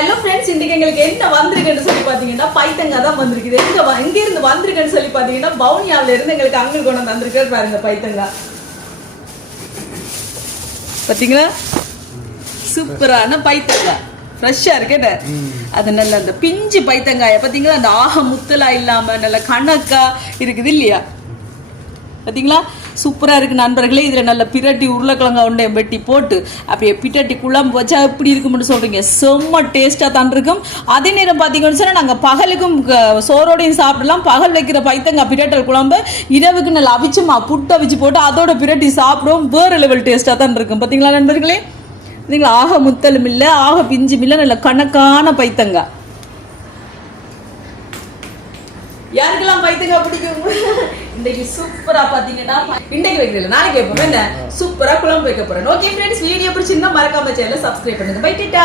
Hello friends, இன்னைக்கு எங்களுக்கு என்ன வந்திருக்குன்னு சொல்லி பாத்தீங்கன்னா பைத்தங்காய் தான் வந்திருக்குது. எங்க இருந்து வந்திருக்குன்னு சொல்லி பாத்தீங்கன்னா பவுனியாவில இருந்து எங்களுக்கு அங்கிள் கொண்டு வந்து வந்திருக்காரு பாருங்க. பைத்தங்காய் பாத்தீங்களா, சூப்பரான பைத்தங்காய், ஃப்ரெஷ்ஷா இருக்கு. அது நல்ல அந்த பிஞ்சு பைத்தங்காய பாத்தீங்களா, அந்த ஆக முத்தலா இல்லாம நல்ல கணக்கா இருக்குது இல்லையா? பாத்தீங்களா, சூப்பரா இருக்கு நண்பர்களே. இதுல நல்ல பிரட்டி உருளைக்கிழங்கா ஒன்றை வெட்டி போட்டு அப்படியே பிட்டட்டி குழம்பு வச்சா எப்படி இருக்கும்னு சொல்றீங்க, செம்ம டேஸ்டா தான் இருக்கும். அதே நேரம் பாத்தீங்கன்னு சொன்னா நாங்க பகலுக்கும் சோரோடையும் சாப்பிடலாம். பகல் வைக்கிற பைத்தங்காய் பிரட்டல் குழம்பு இரவுக்கு நல்லா அவிச்சுமா புட்டு அவிச்சு போட்டு அதோட பிரட்டி சாப்பிடுவோம். வேற லெவல் டேஸ்டா தான் இருக்கும். பாத்தீங்களா நண்பர்களே, நீங்களா ஆக முத்தலும் இல்ல, ஆக பிஞ்சும் இல்ல, நல்ல கணக்கான பைத்தங்காய். யாருக்கெல்லாம் பைத்தங்காய் பிடிக்கும்? இன்னைக்கு சூப்பரா பாத்தீங்கன்னா இன்னைக்கு வைக்கிறேன், நாளைக்கு வைப்போம். என்ன சூப்பரா குழம்பு வைக்க போறேன். ஓகே ஃப்ரெண்ட்ஸ், வீடியோ பிடிச்சிருந்தா மறக்காம சேனலை சப்ஸ்கிரைப் பண்ணுங்க. பை டாடா.